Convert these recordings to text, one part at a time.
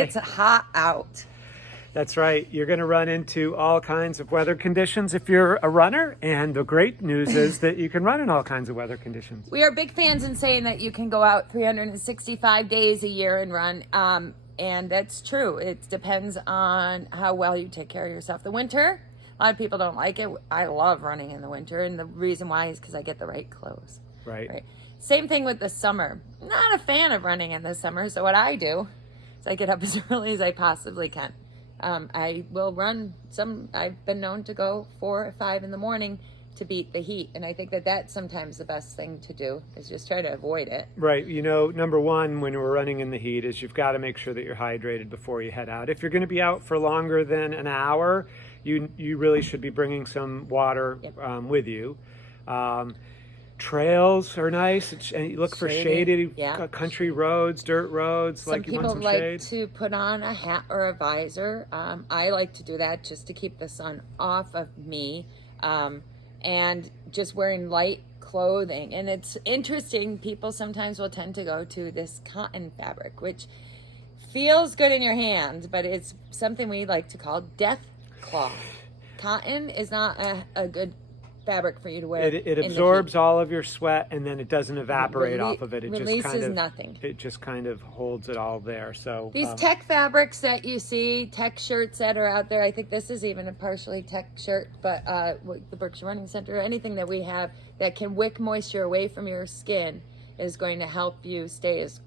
It's hot out. That's right. You're going to run into all kinds of weather conditions if you're a runner. And the great news is that you can run in all kinds of weather conditions. We are big fans in saying that you can go out 365 days a year and run. And that's true. It depends on how well you take care of yourself. The winter, a lot of people don't like it. I love running in the winter. And the reason why is because I get the right clothes. Right. Same thing with the summer. Not a fan of running in the summer. So what I do is I get up as early as I possibly can. I will run I've been known to go 4 or 5 in the morning to beat the heat. And I think that that's sometimes the best thing to do is just try to avoid it. Right. You know, number one, when we're running in the heat is you've got to make sure that you're hydrated before you head out. If you're going to be out for longer than an hour, you really should be bringing some water with you. Trails are nice. And you look for shaded country roads, dirt roads. Some people like to put on a hat or a visor. I like to do that just to keep the sun off of me, and just wearing light clothing. And it's interesting, people sometimes will tend to go to this cotton fabric, which feels good in your hands, but it's something we like to call death cloth. Cotton is not a good fabric for you to wear. It absorbs all of your sweat, and then it doesn't evaporate off of it. It releases just kind of nothing. It just kind of holds it all there. So these tech fabrics that you see, tech shirts that are out there, I think this is even a partially tech shirt, but the Berkshire Running Center, anything that we have that can wick moisture away from your skin is going to help you stay as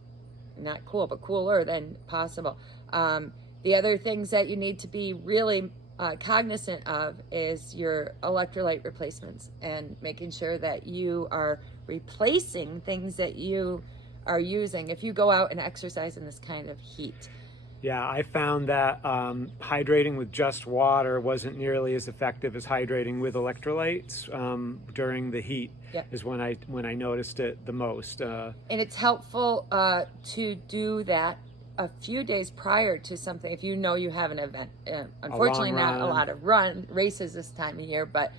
not cool, but cooler than possible. The other things that you need to be really cognizant of is your electrolyte replacements and making sure that you are replacing things that you are using if you go out and exercise in this kind of heat. Yeah, I found that hydrating with just water wasn't nearly as effective as hydrating with electrolytes during the heat. Is when I noticed it the most. And it's helpful to do that a few days prior to something, if you know you have an event. Unfortunately, not a lot of races this time of year, but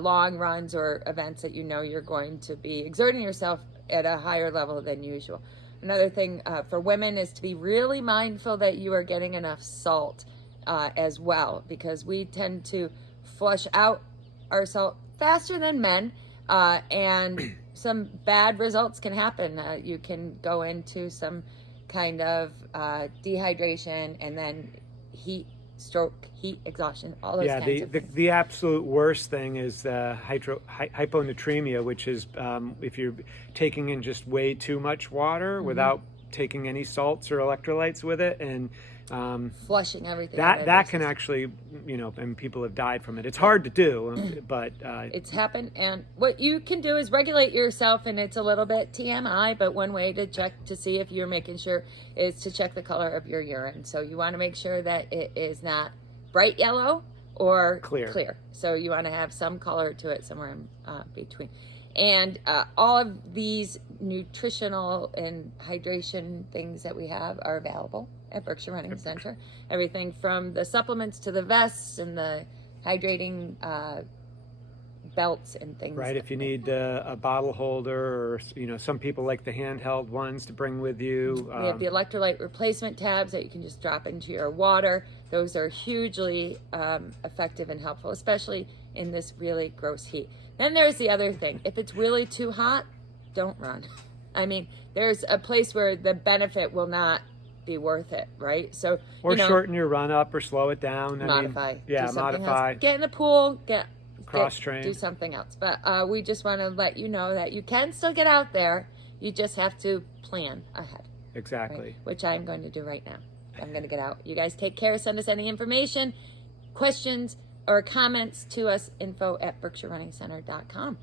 long runs or events that you know you're going to be exerting yourself at a higher level than usual. Another thing for women is to be really mindful that you are getting enough salt as well, because we tend to flush out our salt faster than men, and some bad results can happen. You can go into some kind of dehydration, and then heat stroke, heat exhaustion, all those kinds of things. The absolute worst thing is hyponatremia, which is if you're taking in just way too much water without taking any salts or electrolytes with it, and flushing everything. That can actually, and people have died from it. It's hard to do, but it's happened. And what you can do is regulate yourself, and it's a little bit TMI, but one way to check to see if you're making sure is to check the color of your urine. So you want to make sure that it is not bright yellow or clear. So you want to have some color to it, somewhere in between. And all of these nutritional and hydration things that we have are available at Berkshire Running Center. Everything from the supplements to the vests and the hydrating belts and things. Right, if you need a bottle holder, or some people like the handheld ones to bring with you. We have the electrolyte replacement tabs that you can just drop into your water. Those are hugely effective and helpful, especially in this really gross heat. Then there's the other thing. If it's really too hot, don't run. I mean, there's a place where the benefit will not be worth it, right? So shorten your run up or slow it down. Modify. Modify. Get in the pool. Cross train. Do something else. But we just want to let you know that you can still get out there. You just have to plan ahead. Exactly. Right? Which I'm going to do right now. I'm going to get out. You guys take care. Send us any information, questions, or comments to us, info@berkshirerunningscenter.com.